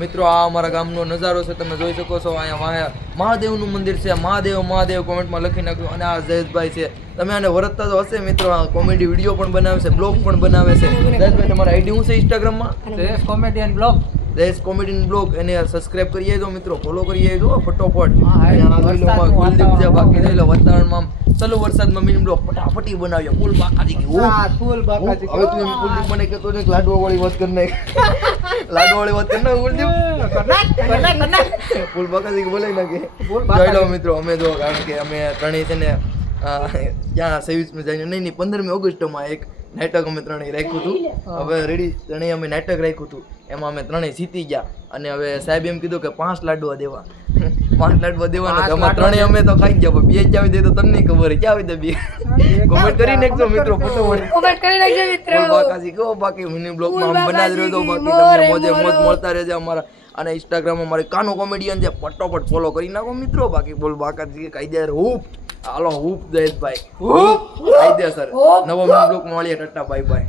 મિત્રો આ અમારા ગામનો નજારો છે, તમે જોઈ શકો છો. અહીંયા મહાદેવનું મંદિર છે. મહાદેવ કોમેન્ટમાં લખી નાખ્યો. અને આ જયેશભાઈ છે, તમે આને વરતતા તો હશે મિત્રો. આ કોમેડી વિડીયો પણ બનાવે છે, બ્લોગ પણ બનાવે છે. જયેશભાઈ તમારા આઈડી શું છે ઇન્સ્ટાગ્રામમાં? Jayesh comedian blog. Jayesh comedian blog, એને સબસ્ક્રાઇબ કરી આવજો મિત્રો, ફોલો કરી આવજો ફટોફટ. કુલદીપ છે બાકી રહી લો વાતાવરણમાં ચાલુ વરસાદમાં મિની બ્લોગ ફટાફટી બનાવ્યો. ફૂલ બાકાજી કે ફૂલ બાકાજી. હવે તું એમ કુલદીપ મને કહેતો ને લાડવા વાળી વાત કરી નાખ. લાડવા વાળી વાત કરી નાખ કુલદીપ. ફૂલ બાકાજી કે બોલાઈ નાખે. જોઈ લો મિત્રો, અમે જો કારણ કે અમે ત્રણેય છે ને ત્યાં 26મી જાન્યુઆરી નહીં 15મી ઓગસ્ટમાં એક નાટક અમે ત્રણેય રાખ્યું હતું. હવે રેડી ત્રણેય અમે નાટક રાખ્યું હતું, એમાં અમે ત્રણેય જીતી ગયા. અને હવે સાહેબ એમ કીધું કે 5 લાડવા દેવા. 5 લાડવા દેવાના તો અમારે ત્રણેય અમે તો ખાઈ ગયા. બે જ આવી દે તો તમને ખબર ક્યાં આવી દે બે. કોમેન્ટ કરી નાખજો મિત્રો, ફટોફટ કોમેન્ટ કરી નાખજો મિત્રો. બાકાજી કહો બાકી મિની બ્લોગમાં આમ બના જ રહેજો. બાકી તમને મોજે મોજ મળતા રહેજો અમારા. અને ઇન્સ્ટાગ્રામમાં મારી કાનો કોમેડિયન છે, ફટોફટ ફોલો કરી નાખો મિત્રો. બાકી બોલ બાકાજી કાયદેસર હૂપ હાલો હૂપ જયેશભાઈ હૂપ કાયદેસર. નવો મિની બ્લોગમાં મળીએ. Tata bye bye.